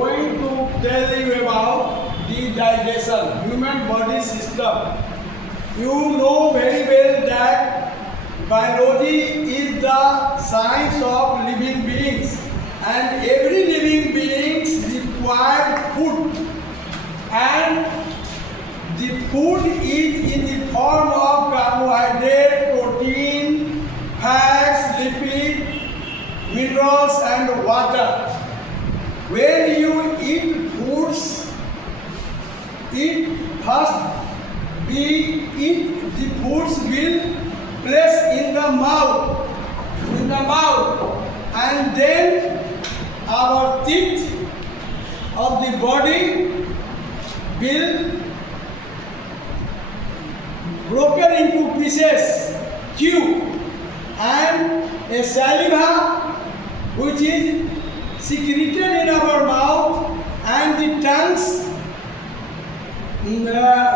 going to tell you about the digestion, human body system. You know very well that biology is the science of living beings, and every living beings require food, and the food is in the form of carbohydrate, protein, fats, lipid, minerals and water. When you eat foods, the foods will place in the mouth, and then our teeth of the body will broken into pieces, chew, and a saliva which is secreted in our mouth, and the tongues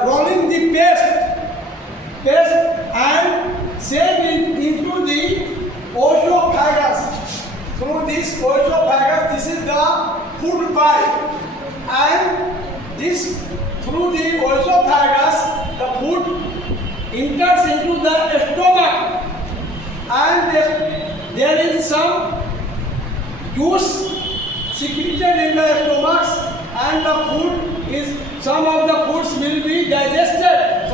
rolling the paste and sent into the esophagus. Through this esophagus, this is the food pipe, and this through the esophagus, the food enters into the stomach, and there is some juice secreted in the stomach, and the food is, some of the foods will be digested,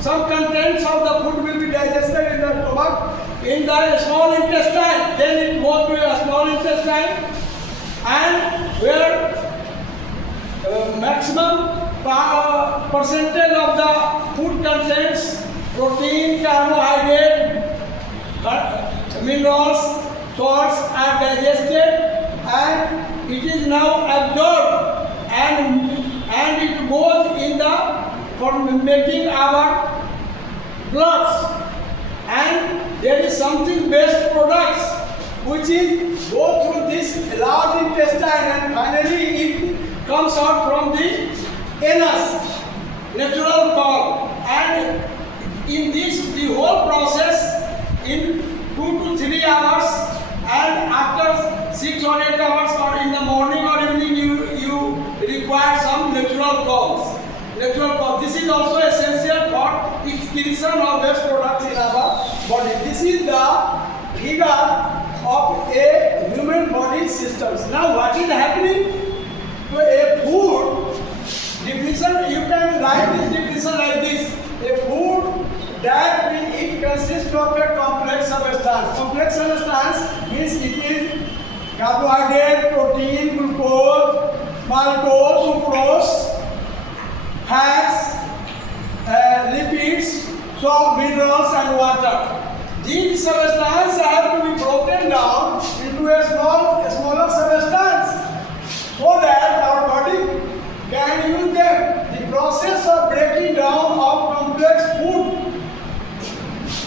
some contents of the food will be digested in the stomach, in the small intestine, then it goes to the small intestine, and where maximum percentage of the food contains protein, carbohydrate, minerals, salts are digested, and it is now absorbed, and it goes in the for making our bloods, and there is something waste products which is go through this large intestine, and finally it comes out from the anus, natural form, and in this the whole process in 2 to 3 hours, and after 6 or 8 hours, or in the morning or evening, you require some natural cause. This is also essential for excretion of waste products in our body. This is the figure of a human body system. Now what is happening to a food definition? You can write this definition like this: a food that we eat consists of a complex substance. Complex substance means it is carbohydrate, protein, glucose, maltose, sucrose, fats, lipids, salt, minerals and water. These substances have to be broken down into a smaller substance so that our body can use them. The process of breaking down of complex food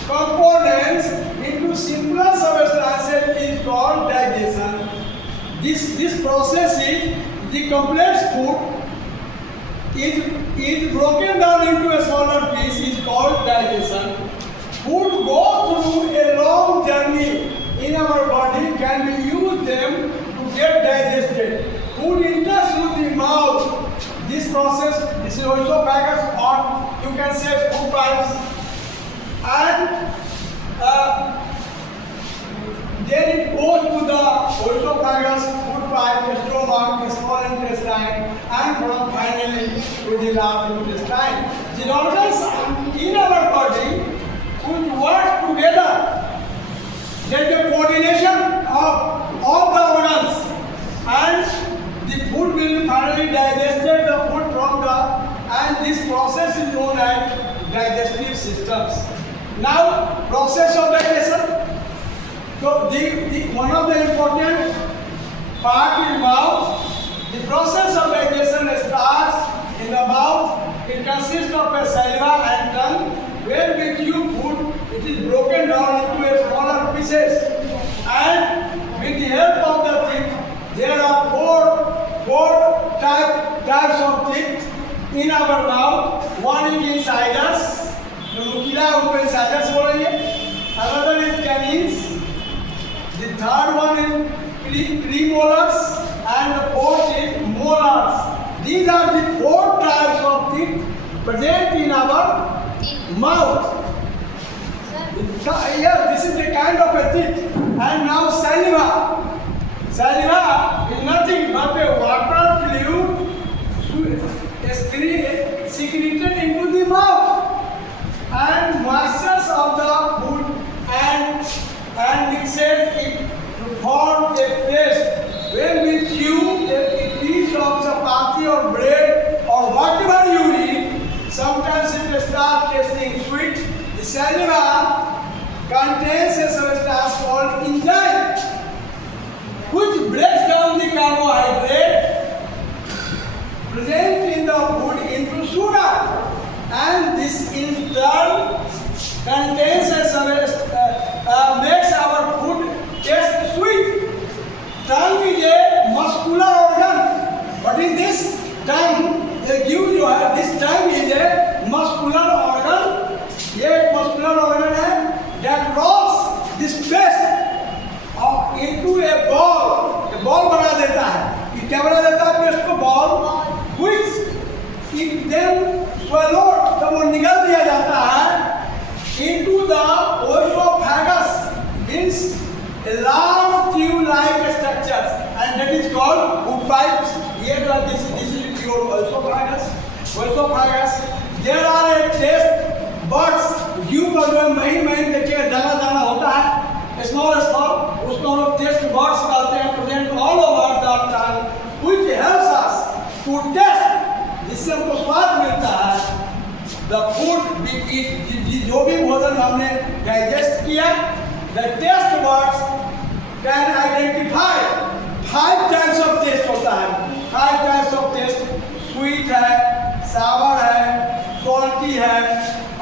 components into simpler substances is called digestion. This process is, the complex food is broken down into a smaller piece, is called digestion. Food goes through a long journey in our body, can we use them to get digested. Food enters through the mouth. This process, this is also esophagus, or you can say food pipes, and then it goes to the esophagus, food pipe, the stomach, the small intestine, and from finally to the large intestine. The organs in our body which work together. There is a coordination of all the organs, and the food will be finally digested, the food from the, and this process is known as digestive systems. Now, process of digestion. So, one of the important part is mouth. The process of digestion starts in the mouth. It consists of a saliva and tongue. When we chew food, it is broken down into a smaller pieces. And with the help of the teeth, there are four types of teeth in our mouth. One is incisors. Another is canines. The third one is premolars, and the fourth is molars. present in our mouth. Yeah, this is the kind of a teeth. And now saliva. Saliva is nothing but a water fluid secreted into the mouth and moistures of the food and mixes it to form a paste. When we chew a piece of chapati or bread or whatever you eat, sometimes it will start tasting sweet. The saliva contains a substance called enzyme, which breaks down the carbohydrate present in the food into sugar, and this in turn contains a makes our food taste sweet. Tongue is a muscular organ. What is this? Tongue. They give you this tongue is a muscular organ. ये एक muscular organ है that rolls this paste into a ball. A ball बना देता है. ये क्या बना देता है paste को? Ball. Which it then swallowed, जब वो निगल दिया जाता है into the oesophagus, means a long tube-like structure, and that is called food pipes. Here this is your oesophagus. Oesophagus. There are a taste buds. You पर जो महीन देखिए दाना दाना होता है, small, उसको हम लोग taste buds कहते हैं, present all over the tongue, which helps us to taste, जिससे हमको स्वाद मिलता है. The food we eat, जो भी भोजन हमने digest किया, the taste buds can identify 5 types of taste होता है. 5 types of taste. Sweet है, sour है, salty है,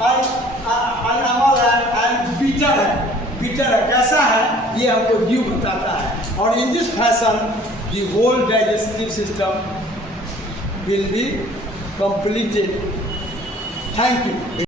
अनअमल है, and bitter है. Bitter है, कैसा है ये हमको जीव बताता है. और in this fashion the whole digestive system will be completed. Thank you.